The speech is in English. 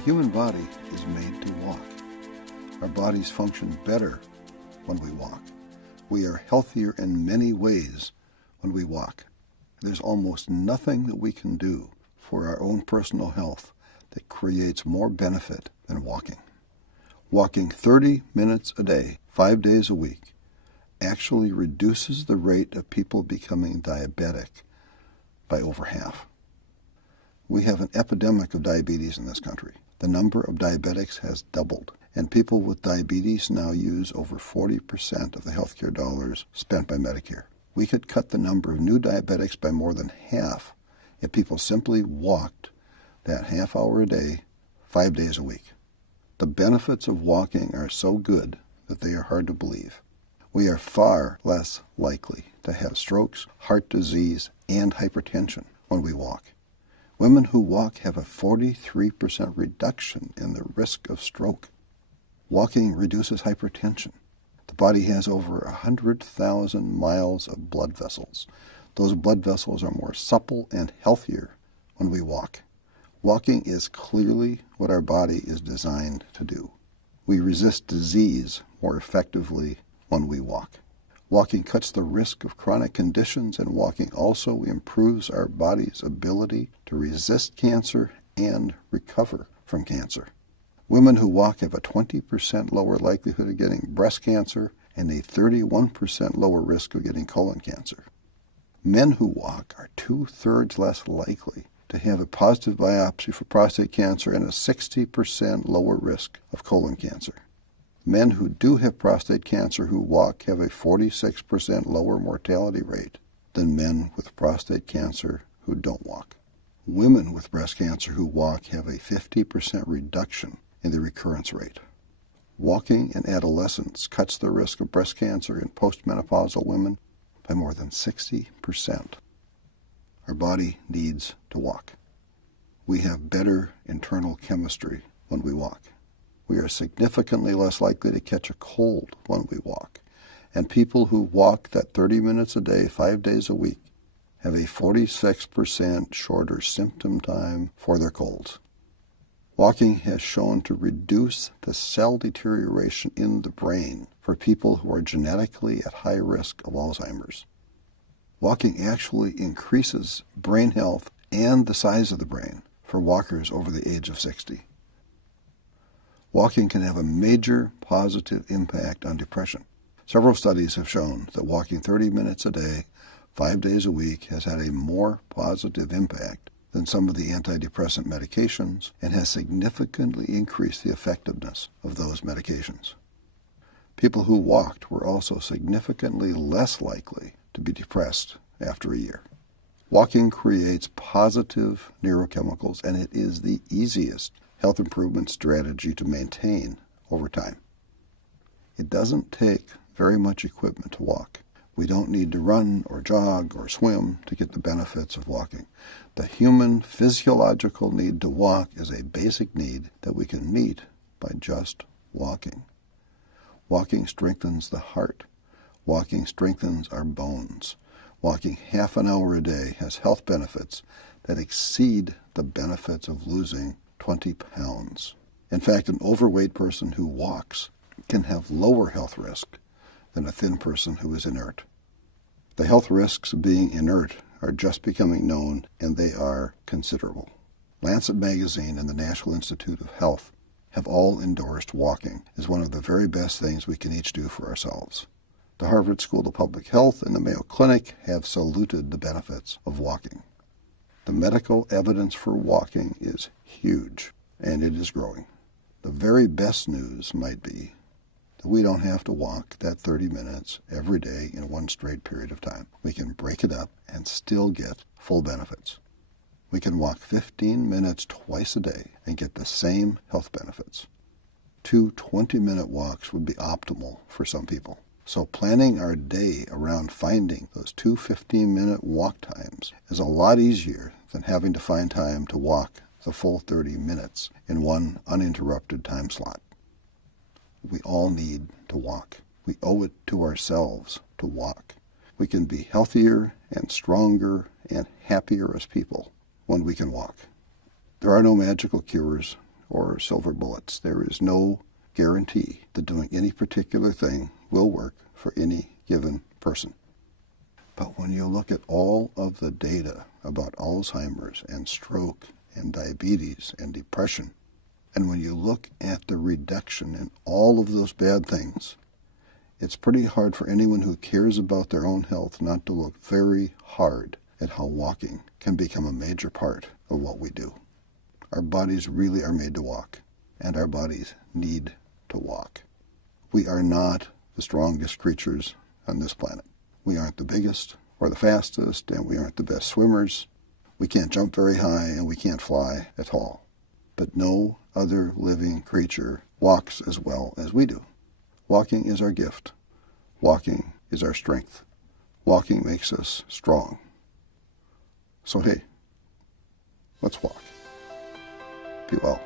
The human body is made to walk. Our bodies function better when we walk. We are healthier in many ways when we walk. There's almost nothing that we can do for our own personal health that creates more benefit than walking. Walking 30 minutes a day, 5 days a week, actually reduces the rate of people becoming diabetic by over half. We have an epidemic of diabetes in this country. The number of diabetics has doubled, and people with diabetes now use over 40% of the healthcare dollars spent by Medicare. We could cut the number of new diabetics by more than half if people simply walked that half hour a day, 5 days a week. The benefits of walking are so good that they are hard to believe. We are far less likely to have strokes, heart disease, and hypertension when we walk. Women who walk have a 43% reduction in the risk of stroke. Walking reduces hypertension. The body has over 100,000 miles of blood vessels. Those blood vessels are more supple and healthier when we walk. Walking is clearly what our body is designed to do. We resist disease more effectively when we walk. Walking cuts the risk of chronic conditions, and walking also improves our body's ability to resist cancer and recover from cancer. Women who walk have a 20% lower likelihood of getting breast cancer and a 31% lower risk of getting colon cancer. Men who walk are 2/3 less likely to have a positive biopsy for prostate cancer and a 60% lower risk of colon cancer. Men who do have prostate cancer who walk have a 46% lower mortality rate than men with prostate cancer who don't walk. Women with breast cancer who walk have a 50% reduction in the recurrence rate. Walking in adolescence cuts the risk of breast cancer in postmenopausal women by more than 60%. Our body needs to walk. We have better internal chemistry when we walk. We are significantly less likely to catch a cold when we walk. And people who walk that 30 minutes a day, 5 days a week, have a 46% shorter symptom time for their colds. Walking has shown to reduce the cell deterioration in the brain for people who are genetically at high risk of Alzheimer's. Walking actually increases brain health and the size of the brain for walkers over the age of 60. Walking can have a major positive impact on depression. Several studies have shown that walking 30 minutes a day, 5 days a week, has had a more positive impact than some of the antidepressant medications and has significantly increased the effectiveness of those medications. People who walked were also significantly less likely to be depressed after a year. Walking creates positive neurochemicals, and it is the easiest health improvement strategy to maintain over time. It doesn't take very much equipment to walk. We don't need to run or jog or swim to get the benefits of walking. The human physiological need to walk is a basic need that we can meet by just walking. Walking strengthens the heart. Walking strengthens our bones. Walking half an hour a day has health benefits that exceed the benefits of losing 20 pounds. In fact, an overweight person who walks can have lower health risk than a thin person who is inert. The health risks of being inert are just becoming known, and they are considerable. Lancet Magazine and the National Institute of Health have all endorsed walking as one of the very best things we can each do for ourselves. The Harvard School of Public Health and the Mayo Clinic have saluted the benefits of walking. The medical evidence for walking is huge, and it is growing. The very best news might be that we don't have to walk that 30 minutes every day in one straight period of time. We can break it up and still get full benefits. We can walk 15 minutes twice a day and get the same health benefits. 2 20-minute walks would be optimal for some people. So planning our day around finding those 2 15-minute walk times is a lot easier than having to find time to walk the full 30 minutes in one uninterrupted time slot. We all need to walk. We owe it to ourselves to walk. We can be healthier and stronger and happier as people when we can walk. There are no magical cures or silver bullets. There is no guarantee that doing any particular thing will work for any given person. But when you look at all of the data about Alzheimer's and stroke and diabetes and depression, and when you look at the reduction in all of those bad things, it's pretty hard for anyone who cares about their own health not to look very hard at how walking can become a major part of what we do. Our bodies really are made to walk, and our bodies need to walk. We are not the strongest creatures on this planet. We aren't the biggest or the fastest, and we aren't the best swimmers. We can't jump very high, and we can't fly at all. But no other living creature walks as well as we do. Walking is our gift. Walking is our strength. Walking makes us strong. So hey, let's walk. Be well.